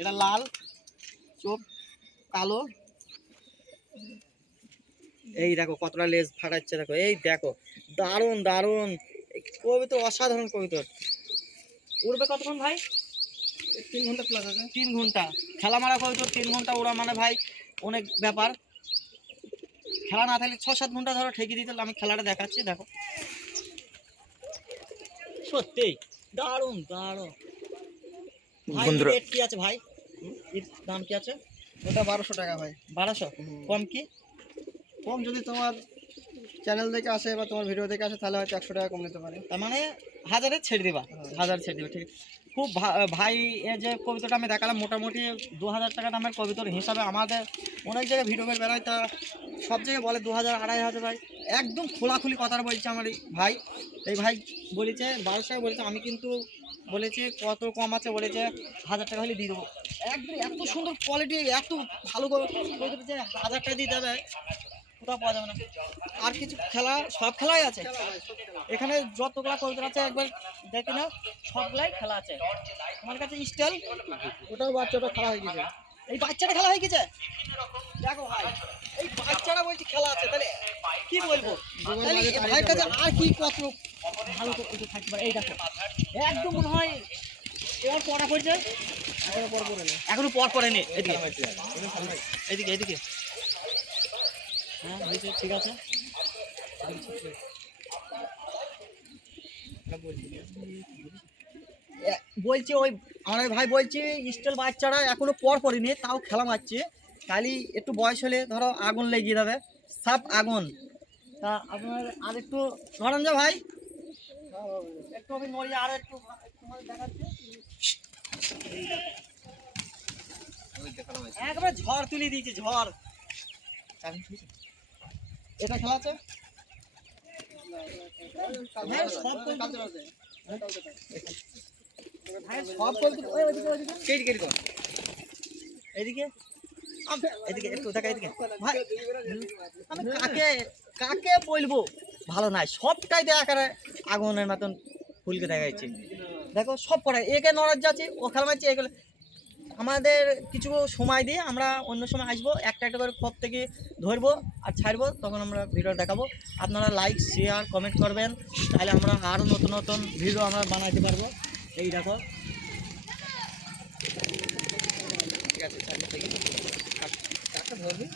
এটা লাল, চোখ কালো। এই দেখো কতটা লেজ ফাটাচ্ছে, দেখো এই দেখো, দারুণ দারুণ কবিতর, অসাধারণ কবিতর। উড়বে কতক্ষণ ভাই? 3 ঘন্টা প্লাস আছে। 3 ঘন্টা খেলা মারা কবিতর, 3 ঘন্টা ওরা মানে ভাই অনেক ব্যাপার। খেলা না থাকলে 6-7 ঘন্টা ধরো ঠেকে দিতে। আমি খেলাটা দেখাচ্ছি, দেখো সত্যি দারুণ দারুণ। ভাই রেট কি আছে ভাই? এর দাম কি আছে? ওটা 1200 টাকা ভাই। 1200? কম কি? কম যদি তোমার চ্যানেল দেখে আসে বা তোমার ভিডিও দেখে আসে তাহলে হয়তো 100 টাকা কম নিতে পারে। তার মানে 1000-এ ছেড়ে দিবা? 1000 ছেড়ে দিবা, ঠিক। খুব ভাই এই যে কবিতাটা আমি দেখালাম মোটামুটি 2000 টাকা দামের কবিতার হিসাবে। আমাদের অনেক জায়গায় ভিডিও করে বেড়ায়, তা সব জায়গায় বলে 2000, 2500 ভাই। একদম খোলাখুলি কথা বলছে আমার ভাই। এই ভাই বলেছে 1200 টাকা বলেছে, আমি কিন্তু বলেছে কত কম আছে, বলেছে 1000 টাকা হলে দিয়ে দেবো। একদম এত সুন্দর কোয়ালিটি, এত ভালো কবিতা যে 1000 টাকা দিয়ে দেবে, কোথাও পাওয়া যাবে না। আর কিছু খেলা, সব খেলাই আছে এখানে, যতগুলা কবিতা আছে একবার দেখে নাও, সবগুলাই খেলা আছে। আমার কাছে স্টাইল, ওটাও বাচ্চাটা খেলা হয়ে গেছে। এই বাচ্চাটা খেলা হয়ে গেছে। দেখো ভাই, এই বাচ্চাটা বলছি খেলা আছে, তাহলে কি বলবো? তাহলে ভাইয়ের কাছে আর কি কত ভালো কিছু থাকতে পারে। এই দেখো একদম মনে হয় এবার পড়া পড়ছে, এখনো পর পড়েনি। এদিকে এদিকে এদিকে, হ্যাঁ হয়েছে, ঠিক আছে। বলছি ওই আমার ভাই বলছি স্টিল বাচ্চারা এখনো পর পড়েনি, তাও খেলা মারছে। খালি একটু বয়স হলে ধরো আগুন লেগে যাবে, সাপ আগুন। তা আপনার আর একটু ধরেন যে ভাই, একটু আমি নড়ি, আর একটু দেখাচ্ছি। একবারে ঝড় তুলে দিয়েছে, ঝড়। এটা খেলা আছে এদিকে এদিকে একটু দেখা, এদিকে ভাই আমি কাকে কাকে বলবো ভালো নাই, সবটাই দেখা করে আগুনের মতন ফুলকে দেখাচ্ছি। দেখো সব পড়ে, একে নড়ার যাচ্ছে, ও খেলা মারছে, এগুলো। আমাদের কিছু সময় দিয়ে আমরা অন্য সময় আসবো, একটা একটা করে খপ থেকে ধরবো আর ছাড়বো, তখন আমরা ভিডিও দেখাবো। আপনারা লাইক শেয়ার কমেন্ট করবেন, তাহলে আমরা আরও নতুন নতুন ভিডিও আমরা বানাইতে পারবো। এই দেখো, ঠিক আছে, ধরবি।